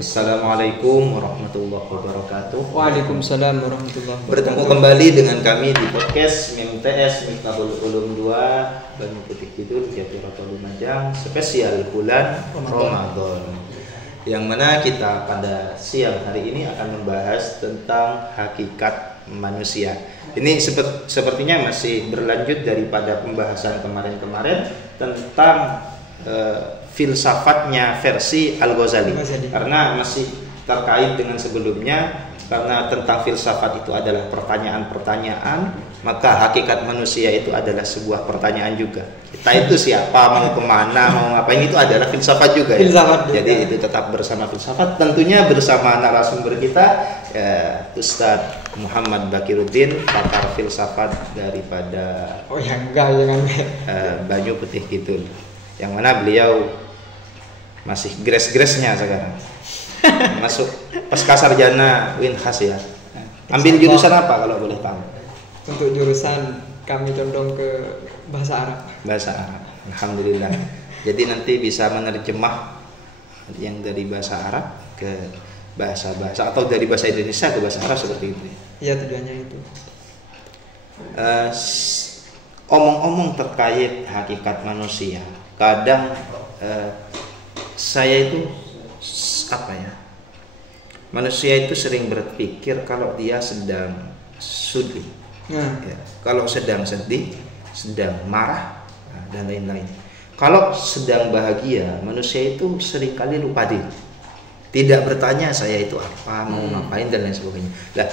Assalamualaikum warahmatullahi wabarakatuh. Waalaikumsalam warahmatullahi wabarakatuh. Bertemu kembali dengan kami di podcast MIMTS Miftahul Ulum 2 Banyu Putih Kidul Jatiroto Lumajang spesial bulan Ramadan. Yang mana kita pada siang hari ini akan membahas tentang hakikat manusia. Ini sepertinya masih berlanjut daripada pembahasan kemarin-kemarin tentang filsafatnya versi Al-Ghazali. Karena masih terkait dengan sebelumnya, karena tentang filsafat itu adalah pertanyaan-pertanyaan, maka hakikat manusia itu adalah sebuah pertanyaan juga. Kita itu siapa, mau kemana, mau ngapain, itu adalah filsafat juga ya. Jadi itu tetap bersama filsafat, tentunya bersama narasumber kita Ustadz Muhammad Bakiruddin, pakar filsafat daripada Banyu Putih Kidul, yang mana beliau masih gres-gresnya sekarang. Masuk pasca sarjana Winhas ya. Ambil jurusan apa kalau boleh tahu? Untuk jurusan kami condong ke bahasa Arab. Bahasa Arab. Alhamdulillah. Jadi nanti bisa menerjemah yang dari bahasa Arab ke bahasa-bahasa atau dari bahasa Indonesia ke bahasa Arab seperti itu. Iya, tujuannya itu. Omong-omong terkait hakikat manusia, kadang saya itu manusia itu sering berpikir kalau dia sedang sedih, ya. Kalau sedang sedih, sedang marah, dan lain-lain. Kalau sedang bahagia, manusia itu seringkali lupa diri, tidak bertanya saya itu apa, mau ngapain dan lain sebagainya. Nah,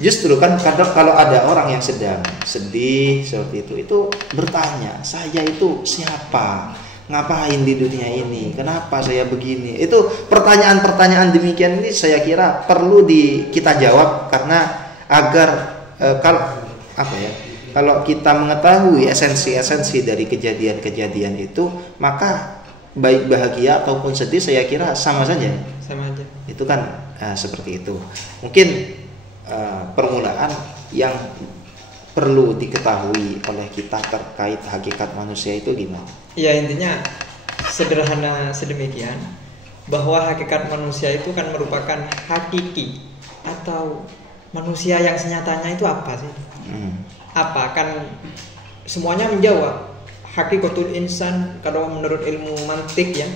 justru kan kalau ada orang yang sedang sedih seperti itu bertanya, saya itu siapa? Ngapain di dunia ini? Kenapa saya begini? Itu pertanyaan-pertanyaan demikian ini saya kira perlu kita jawab, karena agar kalau kita mengetahui esensi-esensi dari kejadian-kejadian itu, maka baik bahagia ataupun sedih saya kira sama saja. Sama aja. Itu kan seperti itu. Mungkin permulaan yang perlu diketahui oleh kita terkait hakikat manusia itu gimana? Ya, intinya sederhana sedemikian, bahwa hakikat manusia itu kan merupakan hakiki, atau manusia yang senyatanya itu apa sih? Apa? Kan semuanya menjawab hakikatul insan kalau menurut ilmu mantik ya.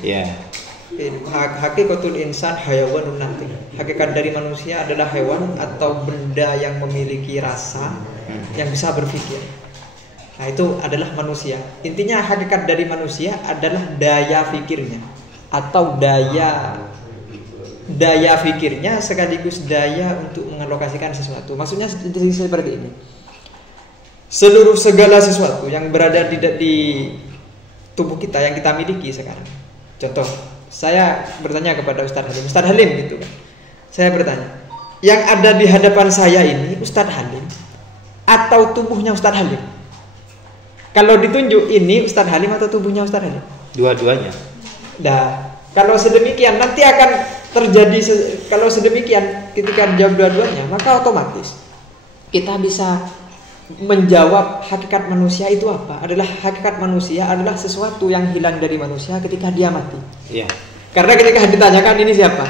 Hakikatul insan hayawanun natik. Hakikat dari manusia adalah hewan atau benda yang memiliki rasa, yang bisa berpikir. Nah, itu adalah manusia. Intinya hakikat dari manusia adalah daya fikirnya, atau daya fikirnya sekaligus daya untuk mengalokasikan sesuatu. Maksudnya seperti ini. Segala sesuatu yang berada di tubuh kita yang kita miliki sekarang. Contoh, saya bertanya kepada Ustadz Halim gitu kan. Saya bertanya, yang ada di hadapan saya ini Ustadz Halim atau tubuhnya Ustadz Halim? Kalau ditunjuk ini Ustadz Halim atau tubuhnya Ustadz Halim? Dua-duanya. Nah, kalau sedemikian nanti akan terjadi, kalau sedemikian ketika jawab dua-duanya, maka otomatis kita bisa menjawab hakikat manusia itu apa. Hakikat manusia adalah sesuatu yang hilang dari manusia ketika dia mati. Iya. Karena ketika ditanyakan ini siapa?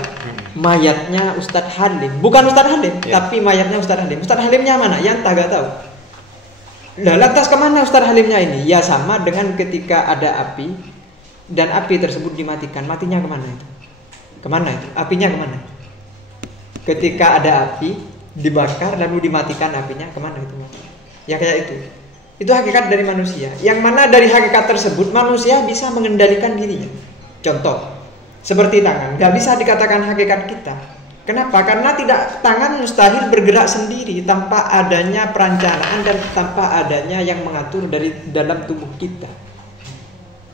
Mayatnya Ustadz Halim. Bukan Ustadz Halim, tapi mayatnya Ustadz Halim. Ustadz Halimnya mana? Yang tak tahu. Nah, lantas kemana Ustadz Halimnya ini? Ya sama dengan ketika ada api dan api tersebut dimatikan. Matinya kemana itu? Kemana itu? Apinya kemana? Ketika ada api dibakar lalu dimatikan apinya, kemana itu? Ya kayak itu. Itu hakikat dari manusia. Yang mana dari hakikat tersebut manusia bisa mengendalikan dirinya. Contoh, seperti tangan, gak bisa dikatakan hakikat kita. Kenapa? Karena tangan mustahil bergerak sendiri tanpa adanya perencanaan dan tanpa adanya yang mengatur dari dalam tubuh kita.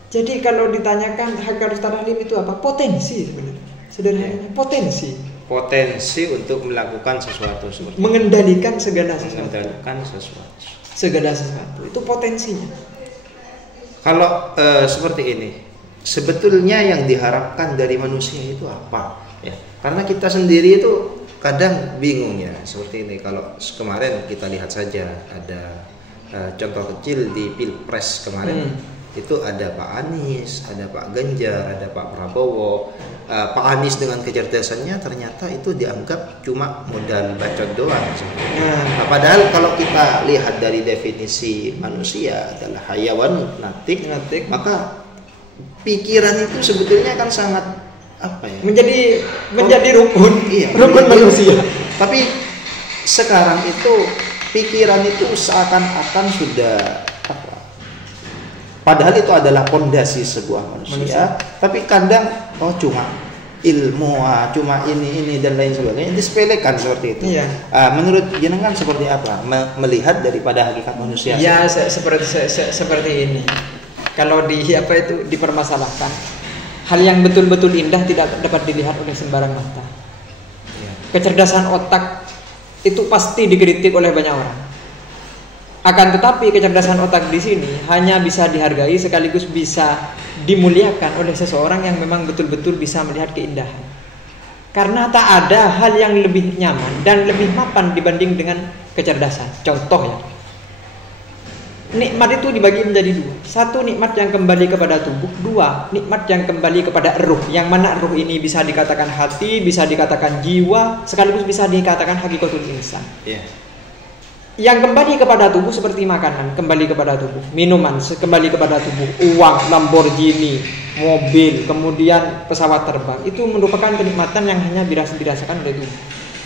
Jadi kalau ditanyakan hakikat Ustadz Halim itu apa? Potensi sebenarnya. Sederhananya potensi untuk melakukan sesuatu seperti mengendalikan segala sesuatu. Segala sesuatu itu potensinya. Kalau seperti ini, sebetulnya yang diharapkan dari manusia itu apa? Ya, karena kita sendiri itu kadang bingung ya seperti ini. Kalau kemarin kita lihat saja ada contoh kecil di Pilpres kemarin. Itu ada Pak Anies, ada Pak Ganjar, ada Pak Prabowo, Pak Anies dengan kecerdasannya ternyata itu dianggap cuma modal bacot doang. Nah, padahal kalau kita lihat dari definisi manusia adalah hayawan natik, maka pikiran itu sebetulnya kan sangat apa ya? Menjadi rukun, rukun manusia. Tapi sekarang itu pikiran itu seakan-akan sudah apa? Padahal itu adalah pondasi sebuah manusia. Tapi kadang cuma ilmu, cuma ini dan lain sebagainya disepelekan seperti itu. Iya. Menurut jenengan seperti apa melihat daripada hakikat manusia? Ya seperti ini. Kalau dipermasalahkan, hal yang betul-betul indah tidak dapat dilihat oleh sembarang mata. Ya. Kecerdasan otak itu pasti dikritik oleh banyak orang. Akan tetapi kecerdasan otak di sini hanya bisa dihargai sekaligus bisa dimuliakan oleh seseorang yang memang betul-betul bisa melihat keindahan. Karena tak ada hal yang lebih nyaman dan lebih mapan dibanding dengan kecerdasan. Contoh ya, nikmat itu dibagi menjadi dua. Satu, nikmat yang kembali kepada tubuh. Dua, nikmat yang kembali kepada ruh. Yang mana ruh ini bisa dikatakan hati, bisa dikatakan jiwa, sekaligus bisa dikatakan hakikatul insan. Yeah. Yang kembali kepada tubuh seperti makanan, kembali kepada tubuh, minuman, kembali kepada tubuh, uang, Lamborghini, mobil, kemudian pesawat terbang. Itu merupakan kenikmatan yang hanya dirasakan oleh tubuh.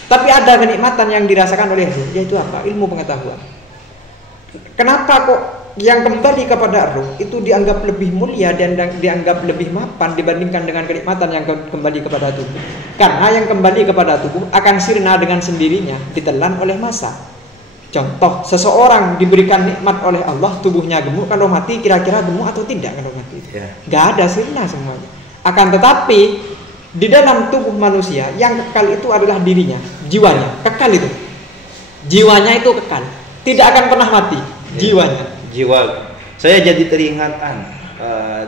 Tapi ada kenikmatan yang dirasakan oleh ruh, yaitu apa? Ilmu pengetahuan. Kenapa kok yang kembali kepada ruh itu dianggap lebih mulia dan dianggap lebih mapan dibandingkan dengan kenikmatan yang kembali kepada tubuh? Karena yang kembali kepada tubuh akan sirna dengan sendirinya, ditelan oleh masa. Contoh, seseorang diberikan nikmat oleh Allah, tubuhnya gemuk, kalau mati kira-kira gemuk atau tidak kalau mati? Gak ada, sirna semuanya. Akan tetapi di dalam tubuh manusia yang kekal itu adalah dirinya, jiwanya, kekal itu. Jiwanya itu kekal, tidak akan pernah mati, jiwanya. Jiwa. Saya jadi teringat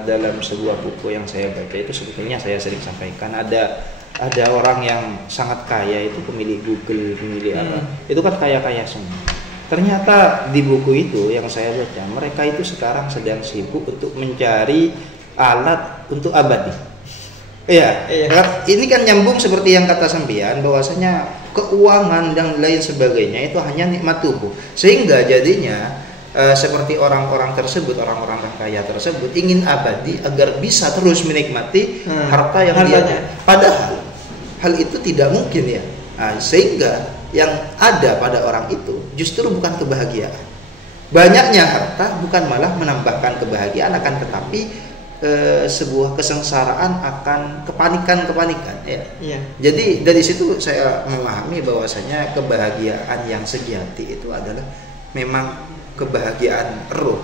dalam sebuah buku yang saya baca itu, sebetulnya saya sering sampaikan, ada orang yang sangat kaya, itu pemilik Google, pemilik apa, itu kan kaya-kaya semua. Ternyata di buku itu yang saya baca, mereka itu sekarang sedang sibuk untuk mencari alat untuk abadi. Iya. Ini kan nyambung seperti yang kata Sempian, bahwasanya keuangan dan lain sebagainya itu hanya nikmat tubuh, sehingga jadinya seperti orang-orang tersebut, orang-orang kaya tersebut ingin abadi agar bisa terus menikmati harta yang dia. Padahal hal itu tidak mungkin ya. Sehingga yang ada pada orang itu justru bukan kebahagiaan. Banyaknya harta bukan malah menambahkan kebahagiaan, akan tetapi sebuah kesengsaraan, akan kepanikan ya. Iya. Jadi dari situ saya memahami bahwasanya kebahagiaan yang sejati itu adalah memang kebahagiaan ruh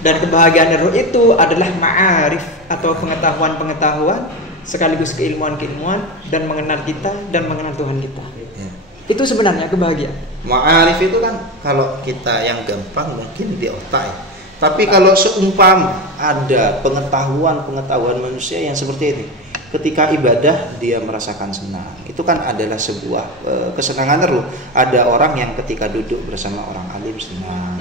dan kebahagiaan ruh itu adalah ma'arif atau pengetahuan sekaligus keilmuan dan mengenal kita dan mengenal Tuhan kita. Ya. Itu sebenarnya kebahagiaan. Ma'arif itu kan kalau kita yang gampang mungkin di otak ya. Tapi kalau seumpama ada pengetahuan manusia yang seperti ini, ketika ibadah dia merasakan senang, itu kan adalah sebuah kesenangan ruh. Ada orang yang ketika duduk bersama orang alim senang.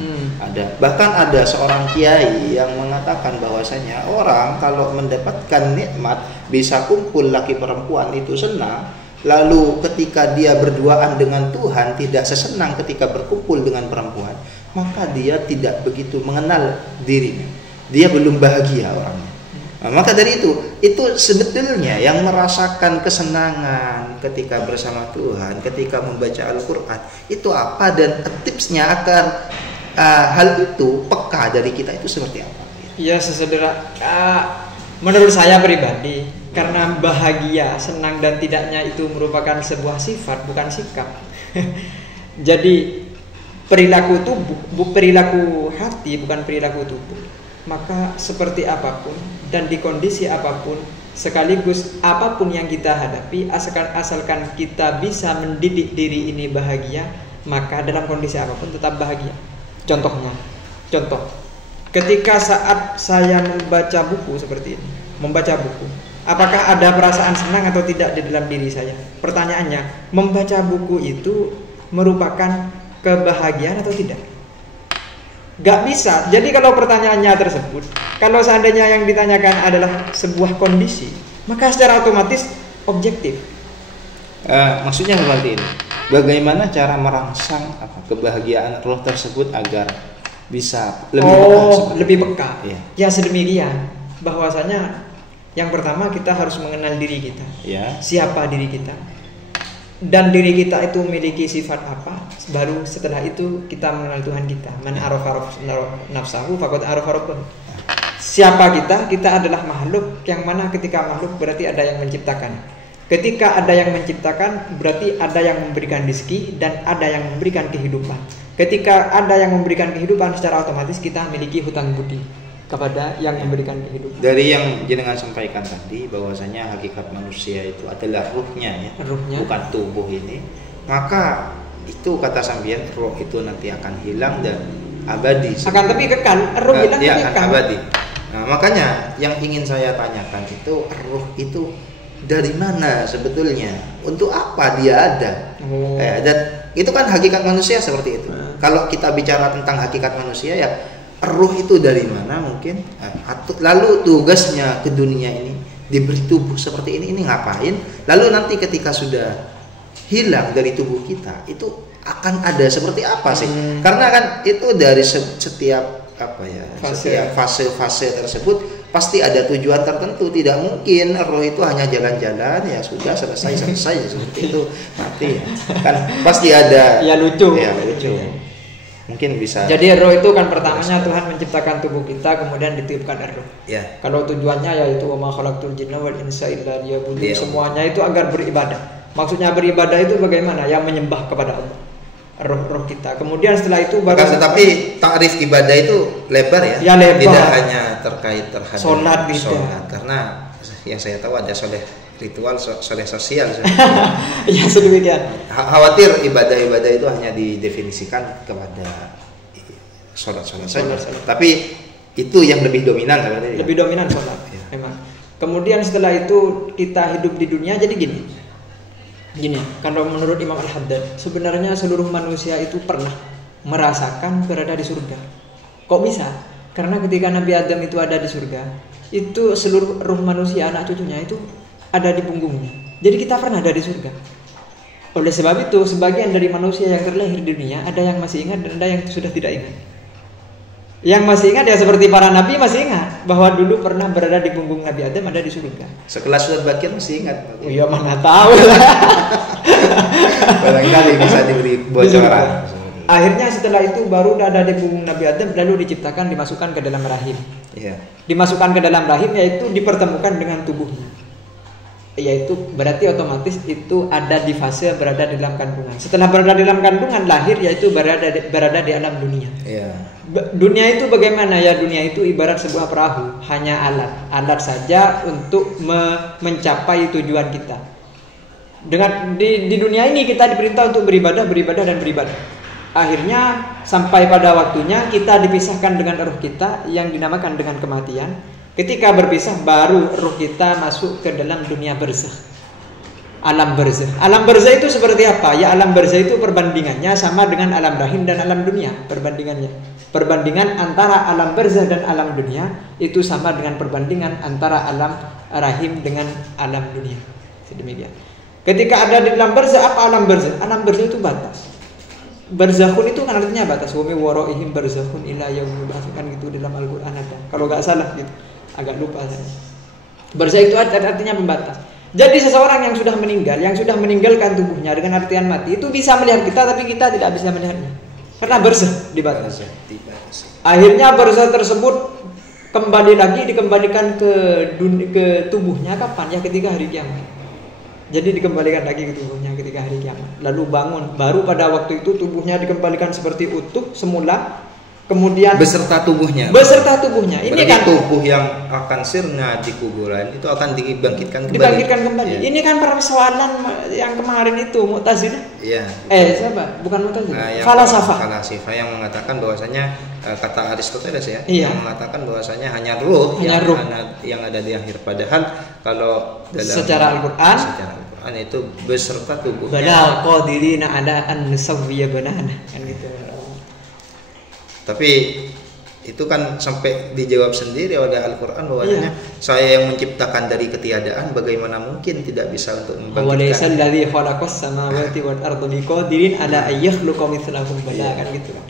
Bahkan ada seorang kiai yang mengatakan bahwasanya orang kalau mendapatkan nikmat bisa kumpul laki perempuan itu senang, lalu ketika dia berduaan dengan Tuhan tidak sesenang ketika berkumpul dengan perempuan, maka dia tidak begitu mengenal dirinya, dia belum bahagia orangnya. Maka dari itu sebetulnya yang merasakan kesenangan ketika bersama Tuhan, ketika membaca Al-Quran, itu apa, dan tipsnya agar hal itu peka dari kita itu seperti apa? Ya, menurut saya pribadi, karena bahagia, senang dan tidaknya itu merupakan sebuah sifat, bukan sikap. Jadi perilaku tubuh, perilaku hati bukan perilaku tubuh. Maka seperti apapun dan di kondisi apapun, sekaligus apapun yang kita hadapi, asalkan kita bisa mendidik diri ini bahagia, maka dalam kondisi apapun tetap bahagia. Contoh, ketika saat saya membaca buku seperti ini, apakah ada perasaan senang atau tidak di dalam diri saya? Pertanyaannya, membaca buku itu merupakan kebahagiaan atau tidak? Gak bisa. Jadi kalau pertanyaannya tersebut, kalau seandainya yang ditanyakan adalah sebuah kondisi, maka secara otomatis objektif. Maksudnya seperti ini. Bagaimana cara merangsang kebahagiaan roh tersebut agar bisa lebih peka. Iya. Ya sedemikian. Bahwasanya yang pertama kita harus mengenal diri kita. Ya. Siapa diri kita? Dan diri kita itu memiliki sifat apa? Baru setelah itu kita mengenal Tuhan kita. Man arafa nafsahu faqad arafa rabbahu. Siapa kita? Kita adalah makhluk yang mana ketika makhluk berarti ada yang menciptakan. Ketika ada yang menciptakan berarti ada yang memberikan rezeki dan ada yang memberikan kehidupan. Ketika ada yang memberikan kehidupan, secara otomatis kita memiliki hutang budi kepada yang memberikan kehidupan. Dari yang jenengan sampaikan tadi bahwasanya hakikat manusia itu adalah ruhnya ya, bukan tubuh ini. Maka itu kata sambian roh itu nanti akan hilang dan abadi. Akan tapi kekal, roh hilang ya, tapi akan abadi. Nah, makanya yang ingin saya tanyakan itu roh itu dari mana sebetulnya? Untuk apa dia ada? Dan itu kan hakikat manusia seperti itu. Kalau kita bicara tentang hakikat manusia ya, ruh itu dari mana mungkin? Lalu tugasnya ke dunia ini diberi tubuh seperti ini ngapain? Lalu nanti ketika sudah hilang dari tubuh kita itu akan ada seperti apa sih? Karena kan itu dari setiap fase tersebut pasti ada tujuan tertentu. Tidak mungkin roh itu hanya jalan-jalan ya sudah selesai seperti itu mati ya. Kan pasti ada ya lucu. Mungkin bisa. Jadi roh itu kan pertamanya Tuhan menciptakan tubuh kita, kemudian ditiupkan roh. Ya. Kalau tujuannya yaitu wa ma khalaqtul jinna wal insa illa liya'budun. Semuanya itu agar beribadah. Maksudnya beribadah itu bagaimana? Ya menyembah kepada Allah. Roh kita. Kemudian setelah itu baru. Tapi takrif ibadah itu lebar ya. Ya lebar. Tidak hanya terkait terhadap sholat, karena yang saya tahu ada soleh ritual, soleh sosial. Ya sedemikian. Khawatir ibadah-ibadah itu hanya didefinisikan kepada sholat saja. Tapi itu yang lebih dominan seperti itu. Lebih dominan sholat. Ya. Memang. Kemudian setelah itu kita hidup di dunia jadi gini, kalau menurut Imam Al-Haddad, sebenarnya seluruh manusia itu pernah merasakan berada di surga. Kok bisa? Karena ketika Nabi Adam itu ada di surga, itu seluruh ruh manusia, anak cucunya itu ada di punggungnya. Jadi kita pernah ada di surga. Oleh sebab itu, sebagian dari manusia yang terlahir di dunia, ada yang masih ingat dan ada yang sudah tidak ingat. Yang masih ingat ya seperti para nabi masih ingat bahwa dulu pernah berada di punggung Nabi Adam, ada di surga. Sekelas Ustaz Bakir masih ingat. Oh iya, mana tahu. Barangkali bisa diberi bocoran. Akhirnya setelah itu baru ada di punggung Nabi Adam, lalu diciptakan, dimasukkan ke dalam rahim. Iya. Dimasukkan ke dalam rahim yaitu dipertemukan dengan tubuhnya. Yaitu berarti otomatis itu ada di fase berada di dalam kandungan. Setelah berada di dalam kandungan lahir, yaitu berada di alam dunia. Iya. Dunia itu bagaimana ya? Dunia itu ibarat sebuah perahu, hanya alat saja untuk mencapai tujuan kita. Dengan di dunia ini kita diperintah untuk beribadah dan beribadah. Akhirnya sampai pada waktunya kita dipisahkan dengan ruh kita yang dinamakan dengan kematian. Ketika berpisah baru ruh kita masuk ke dalam dunia barzakh. Alam barzakh. Alam barzakh itu seperti apa? Ya alam barzakh itu perbandingannya sama dengan alam rahim dan alam dunia. Perbandingan antara alam barzakh dan alam dunia itu sama dengan perbandingan antara alam rahim dengan alam dunia. Sedemikian. Ketika ada di dalam barzakh, apa alam barzakh? Alam barzakh itu batas. Barzakhun itu kan artinya batas. Wa mi waraihim barzakhun ila yaumil ba'ts, kan gitu dalam Al-Qur'an ada. Kalau enggak salah gitu. Agak lupa saya. Barzakh itu artinya pembatas. Jadi seseorang yang sudah meninggal, yang sudah meninggalkan tubuhnya dengan artian mati, itu bisa melihat kita tapi kita tidak bisa melihatnya. Karena barzakh dibatasi. Akhirnya barzakh tersebut dikembalikan ke tubuhnya kapan? Ya ketika hari kiamat. Jadi dikembalikan lagi ke tubuhnya ketika hari kiamat. Lalu bangun, baru pada waktu itu tubuhnya dikembalikan seperti utuh semula. Kemudian beserta tubuhnya. Ini berarti kan tubuh yang akan sirna di kuburan itu akan dibangkitkan kembali. Ya. Ini kan persoalan yang kemarin itu Mu'tazilah. Iya. Siapa? Bukan Mu'tazilah. Falasifah yang mengatakan bahwasanya kata Aristoteles ya, iya, yang mengatakan bahwasanya hanya ruh yang ada di akhir. Padahal kalau dalam secara Al-Qur'an itu beserta tubuhnya. Bala qadirina ala an nusawwiya banana kan gitu. Tapi Itu kan sampai dijawab sendiri oleh Al-Qur'an bahwasanya saya yang menciptakan dari ketiadaan, bagaimana mungkin tidak bisa untuk Walaysal ladzi khalaqas samawati wal arda biqadirin ala ayyakhlaqa mithlahum bala kan gitu kan.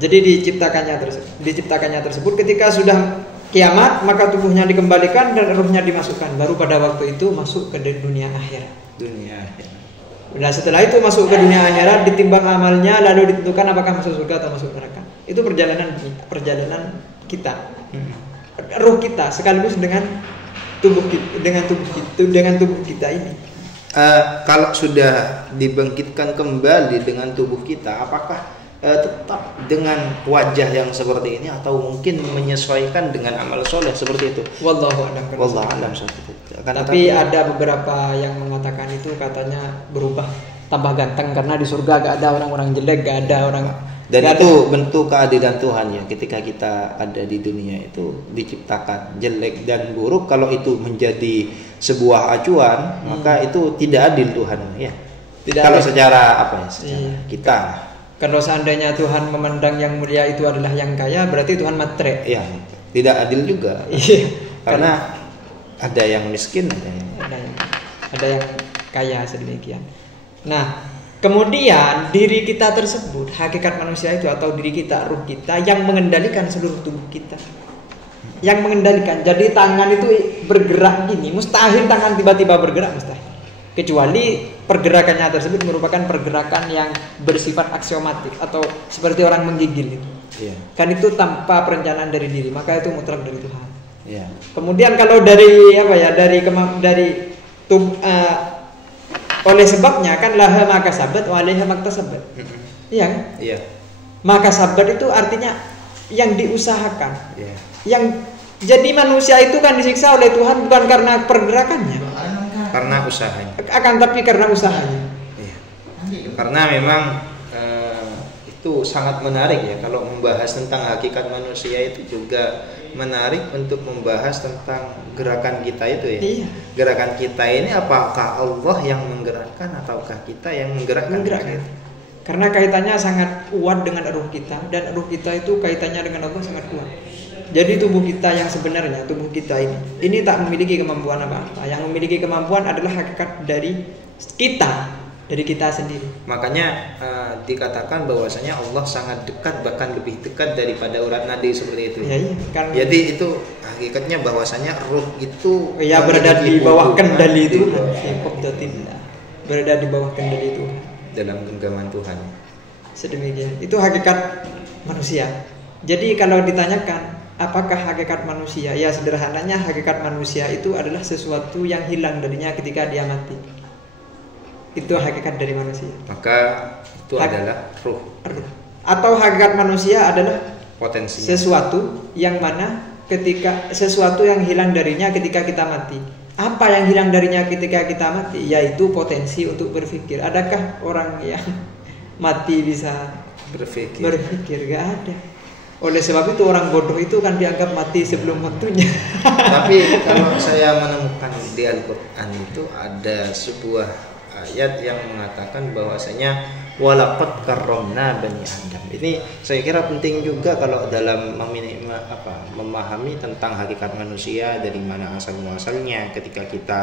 Jadi diciptakannya tersebut ketika sudah kiamat, maka tubuhnya dikembalikan dan ruhnya dimasukkan, baru pada waktu itu masuk ke dunia akhirat. Nah, setelah itu masuk ke dunia akhirat, ditimbang amalnya, lalu ditentukan apakah masuk surga atau masuk neraka. Itu perjalanan kita, ruh kita sekaligus dengan tubuh kita ini. Kalau sudah dibangkitkan kembali dengan tubuh kita, apakah tetap dengan wajah yang seperti ini atau mungkin menyesuaikan dengan amal soleh seperti itu? Wallahu a'lam. Tapi ada beberapa yang mengatakan itu katanya berubah tambah ganteng karena di surga gak ada orang-orang jelek, gak ada orang. Dan itu bentuk keadilan Tuhan ya, ketika kita ada di dunia itu diciptakan jelek dan buruk, kalau itu menjadi sebuah acuan maka itu tidak adil Tuhan ya. Kalau secara kita. Kalau seandainya Tuhan memandang yang mulia itu adalah yang kaya, berarti Tuhan matre. Iya, tidak adil juga. Karena ada yang miskin, ada yang kaya sedemikian. Nah, kemudian diri kita tersebut, hakikat manusia itu atau diri kita, ruh kita yang mengendalikan seluruh tubuh kita. Yang mengendalikan. Jadi tangan itu bergerak gini, mustahil tangan tiba-tiba bergerak, mustahil. Kecuali pergerakannya tersebut merupakan pergerakan yang bersifat aksiomatik atau seperti orang menggigil itu. Kan itu tanpa perencanaan dari diri, maka itu mutlak dari Tuhan. Kemudian kalau dari oleh sebabnya kan laha maka sabat walaiha maktasabat. Iya kan? Iya. Maka sabat itu artinya yang diusahakan. Yang jadi manusia itu kan disiksa oleh Tuhan bukan karena pergerakannya, karena usahanya. Tapi karena usahanya. Karena memang itu sangat menarik ya, kalau membahas tentang hakikat manusia itu juga menarik untuk membahas tentang gerakan kita itu ya. Gerakan kita ini apakah Allah yang menggerakkan ataukah kita yang menggerakkan? Karena kaitannya sangat kuat dengan ruh kita, dan ruh kita itu kaitannya dengan Allah sangat kuat. Jadi tubuh kita yang sebenarnya, tubuh kita ini tak memiliki kemampuan apa-apa. Yang memiliki kemampuan adalah hakikat dari kita sendiri. Makanya dikatakan bahwasanya Allah sangat dekat, bahkan lebih dekat daripada urat nadi seperti itu. Jadi itu hakikatnya bahwasanya ruh itu berada di bawah kendali Tuhan. Berada di bawah kendali Tuhan. Dalam genggaman Tuhan. Sedemikian. Itu hakikat manusia. Jadi kalau ditanyakan apakah hakikat manusia? Ya sederhananya hakikat manusia itu adalah sesuatu yang hilang darinya ketika dia mati. Itu hakikat dari manusia. Maka itu adalah ruh. Atau hakikat manusia adalah potensi sesuatu yang mana sesuatu yang hilang darinya ketika kita mati. Apa yang hilang darinya ketika kita mati? Yaitu potensi untuk berpikir. Adakah orang yang mati bisa berpikir? Gak ada. Oleh sebab itu orang bodoh itu kan dianggap mati sebelum waktunya. Tapi kalau saya menemukan di Al-Quran itu ada sebuah ayat yang mengatakan bahwasanya walaqad karramna bani Adam. Ini saya kira penting juga kalau dalam memahami tentang hakikat manusia, dari mana asal muasalnya ketika kita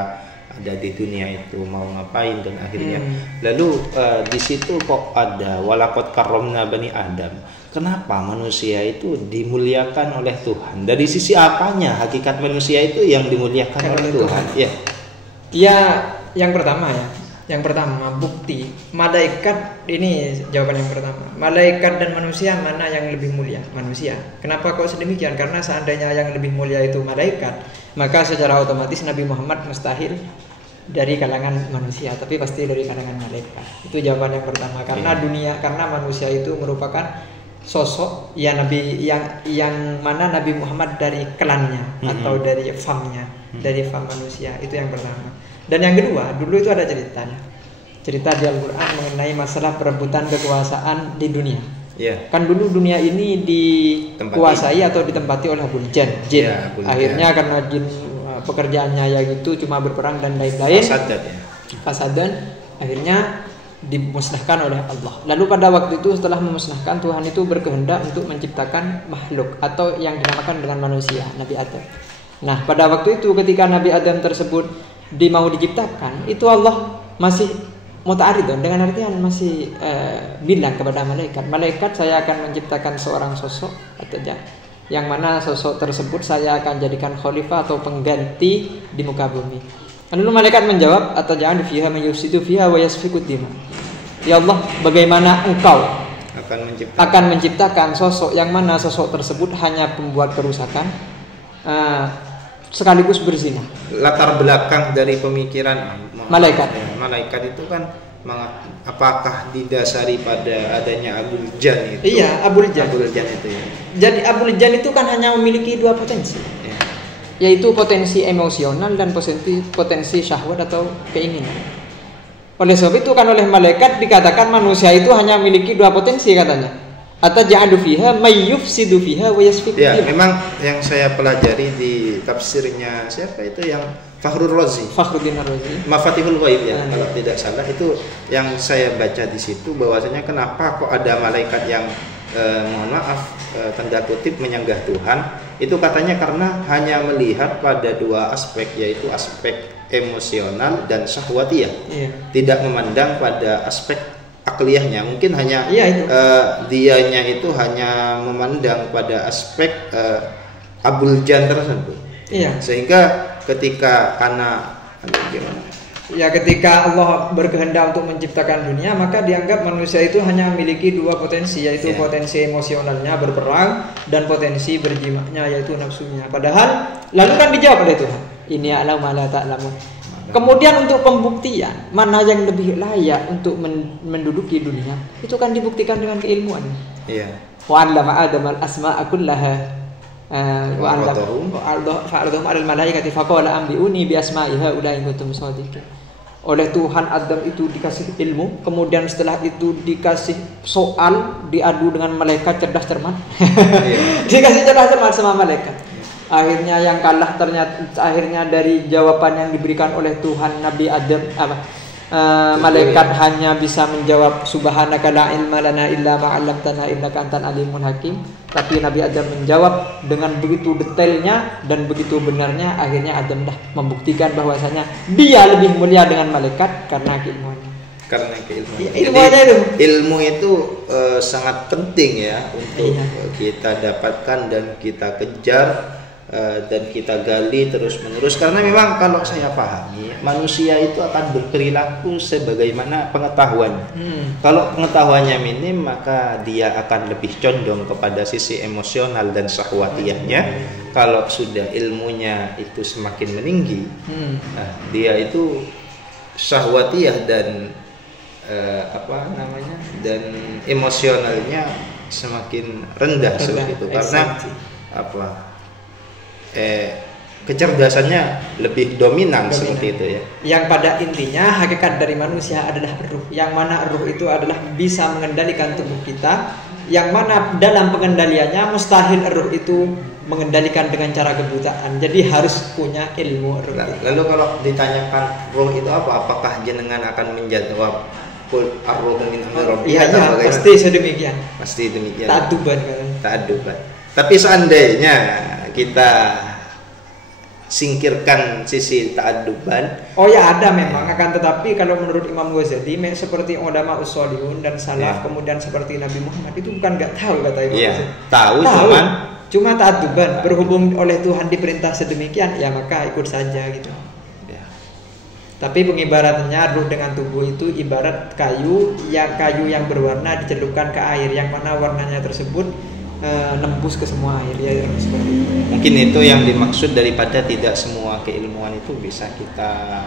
ada di dunia itu mau ngapain dan akhirnya. Lalu di situ kok ada walaqad karramna bani Adam. Kenapa manusia itu dimuliakan oleh Tuhan? Dari sisi apanya hakikat manusia itu yang dimuliakan oleh Tuhan? Ya, yang pertama bukti malaikat, ini jawaban yang pertama. Malaikat dan manusia mana yang lebih mulia? Manusia. Kenapa kok sedemikian? Karena seandainya yang lebih mulia itu malaikat, maka secara otomatis Nabi Muhammad mustahil dari kalangan manusia, tapi pasti dari kalangan malaikat. Itu jawaban yang pertama. Karena manusia itu merupakan sosok ya Nabi yang mana Nabi Muhammad dari klannya atau dari famnya, dari fam manusia. Itu yang pertama. Dan yang kedua, dulu itu ada cerita di Al-Quran mengenai masalah perebutan kekuasaan di dunia. Kan dulu dunia ini dikuasai atau ditempati oleh jin. Akhirnya karena jin pekerjaannya ya gitu, cuma berperang dan lain-lain. Fasadan. Akhirnya dimusnahkan oleh Allah. Lalu pada waktu itu setelah memusnahkan, Tuhan itu berkehendak untuk menciptakan makhluk atau yang dinamakan dengan manusia, Nabi Adam. Nah, pada waktu itu ketika Nabi Adam tersebut mau diciptakan, itu Allah masih muta'aridun, dengan artian masih bilang kepada malaikat, saya akan menciptakan seorang sosok atau yang mana sosok tersebut saya akan jadikan khalifah atau pengganti di muka bumi. Lalu malaikat menjawab, atau jangan fiha mayufsidu fiha wa yasfikud dima. Ya Allah, bagaimana engkau akan menciptakan sosok yang mana sosok tersebut hanya pembuat kerusakan sekaligus berzina. Latar belakang dari pemikiran malaikat itu kan apakah didasari pada adanya Abul Jan itu? Iya, Abul Jan itu ya. Jadi Abul Jan itu kan hanya memiliki dua potensi, yaitu potensi emosional dan potensi syahwat atau keinginan. Oleh sebab itu kan oleh malaikat dikatakan manusia itu hanya memiliki dua potensi katanya. Ataj'alu fiha may yufsidu fiha wa yasfiku. Ya, memang yang saya pelajari di tafsirnya siapa itu yang Fakhruddin Ar-Razi. Mafatihul Ghaib ya, kalau tidak salah itu yang saya baca di situ bahwasanya kenapa kok ada malaikat yang mohon maaf tanda kutip menyanggah Tuhan, itu katanya karena hanya melihat pada dua aspek, yaitu aspek emosional dan syahwatiyah, tidak memandang pada aspek akliyahnya. Mungkin hanya dianya itu hanya memandang pada aspek Abul Jan tersebut, sehingga ketika ketika Allah berkehendak untuk menciptakan dunia, maka dianggap manusia itu hanya memiliki dua potensi, yaitu potensi emosionalnya berperang dan potensi berjimaknya yaitu nafsunya. Padahal lalu kan dijawab oleh Tuhan, ini a'lamu ma la ta'lamun. Kemudian untuk pembuktian mana yang lebih layak untuk menduduki dunia, itu kan dibuktikan dengan keilmuan. Wa 'allama Adam al-asma'a kullaha wa 'allamahum 'alal malaikati faqala anbi'uni bi asma'i haula'i in kuntum shadiqin. Oleh Tuhan Adam itu dikasih ilmu, kemudian setelah itu dikasih soal, diadu dengan malaikat cerdas cermat. Dikasih cerdas cermat sama malaikat. Akhirnya yang kalah ternyata dari jawaban yang diberikan oleh Tuhan Nabi Adam malaikat hanya bisa menjawab subhanaka la ilma lana illa ma 'allamtana innaka antal alimul hakim. Tapi Nabi Adam menjawab dengan begitu detailnya dan begitu benarnya, akhirnya Adam dah membuktikan bahwasanya dia lebih mulia dengan malaikat karena keilmuannya. Ilmu itu sangat penting ya untuk kita dapatkan dan kita kejar dan kita gali terus menerus, karena memang kalau saya pahami manusia itu akan berperilaku sebagaimana pengetahuan. Kalau pengetahuannya minim, maka dia akan lebih condong kepada sisi emosional dan syahwatiyahnya. Kalau sudah ilmunya itu semakin meninggi, dia itu syahwatiyah dan dan emosionalnya semakin rendah seperti itu, karena kecerdasannya lebih dominan seperti itu ya. Yang pada intinya hakikat dari manusia adalah ruh, yang mana ruh itu adalah bisa mengendalikan tubuh kita, yang mana dalam pengendaliannya mustahil ruh itu mengendalikan dengan cara kebutaan. Jadi harus punya ilmu ruh. Lalu kalau ditanyakan ruh itu apa? Apakah jenengan akan menjawab kul ar-ruhu min amri rabbi? Iya, pasti sedemikian. Pasti demikian. Ta'adduban. Tapi seandainya kita singkirkan sisi ta'adduban, ada memang, akan tetapi kalau menurut Imam Ghazali seperti ulama usolihun dan salaf, kemudian seperti Nabi Muhammad itu bukan nggak tahu kata Imam Ghazali. Tahu. Cuma ta'adduban, berhubung oleh Tuhan diperintah sedemikian, ya maka ikut saja gitu. Tapi pengibaratannya ruh dengan tubuh itu ibarat kayu yang berwarna dicelupkan ke air, yang mana warnanya tersebut nembus ke semua air, ya seperti itu. Mungkin itu yang dimaksud daripada tidak semua keilmuan itu bisa kita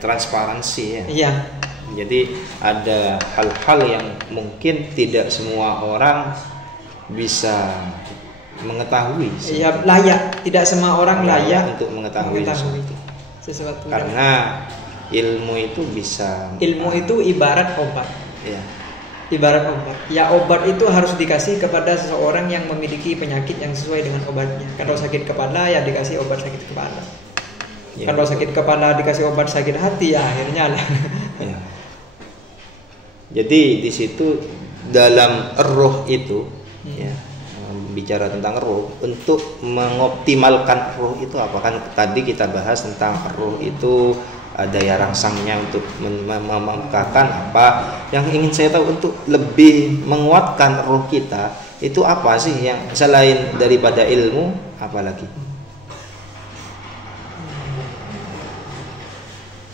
transparansi ya. Jadi ada hal-hal yang mungkin tidak semua orang bisa mengetahui. Tidak semua orang layak untuk mengetahui sesuatu. Karena ilmu itu itu ibarat obat. Ibarat obat. Obat itu harus dikasih kepada seseorang yang memiliki penyakit yang sesuai dengan obatnya. Kalau sakit kepala ya dikasih obat sakit kepala. Kalau sakit kepala dikasih obat sakit hati, ya akhirnya lah. Jadi di situ dalam roh itu ya, bicara tentang roh, untuk mengoptimalkan roh itu apa, kan tadi kita bahas tentang roh itu daya rangsangnya untuk memekakan apa. Yang ingin saya tahu untuk lebih menguatkan roh kita itu apa sih, yang selain daripada ilmu, apalagi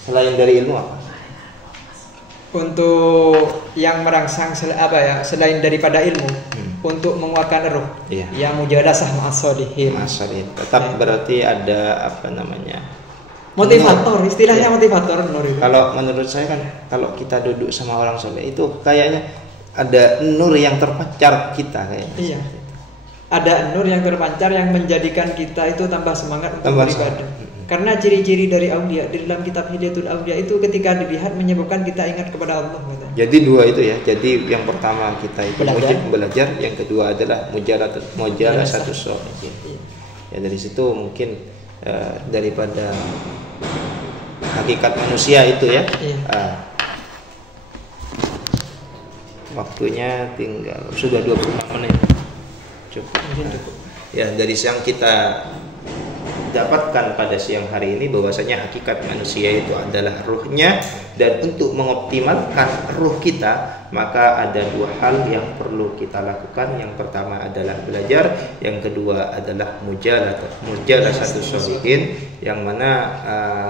selain dari ilmu apa? Untuk yang merangsang selain daripada ilmu, untuk menguatkan roh, yang mujalasah ma'as-sholihin. Tetap berarti ada apa namanya, motivator, istilahnya motivator nur itu. Kalau menurut saya kan, kalau kita duduk sama orang soleh itu kayaknya ada nur yang terpancar kita kayaknya. Iya. Ada nur yang terpancar yang menjadikan kita itu tambah semangat untuk beribadah. Karena ciri-ciri dari aulia di dalam kitab Hilyatul Aulia itu ketika dilihat menyebabkan kita ingat kepada Allah. Jadi dua itu ya. Jadi yang pertama kita itu belajar, yang kedua adalah mujalah satu sholihin. Ya dari situ mungkin daripada hakikat manusia itu ya. Waktunya tinggal sudah 25 menit. Cukup. Ya dari siang kita dapatkan pada siang hari ini bahwasanya hakikat manusia itu adalah ruhnya, dan untuk mengoptimalkan ruh kita maka ada dua hal yang perlu kita lakukan. Yang pertama adalah belajar, yang kedua adalah mujalah satu sholihin, yang mana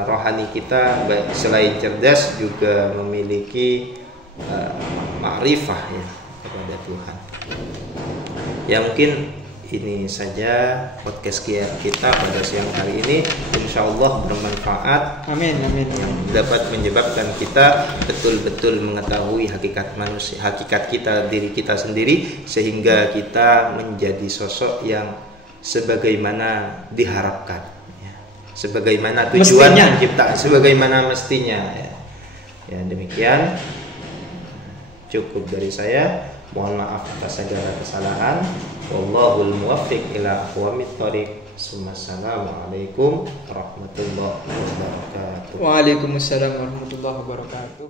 rohani kita selain cerdas juga memiliki ma'rifah ya kepada Tuhan. Ya mungkin ini saja podcast kita pada siang hari ini. Insyaallah bermanfaat. Amin. Yang dapat menyebabkan kita betul-betul mengetahui hakikat manusia, hakikat kita, diri kita sendiri, sehingga kita menjadi sosok yang sebagaimana diharapkan, ya. Sebagaimana tujuan penciptaan, sebagaimana mestinya. Ya demikian. Cukup dari saya. Mohon maaf atas segala kesalahan. Wallahul muwaffiq ila aqwamit thoriq. Assalamualaikum warahmatullahi wabarakatuh. Waalaikumsalam warahmatullahi wabarakatuh.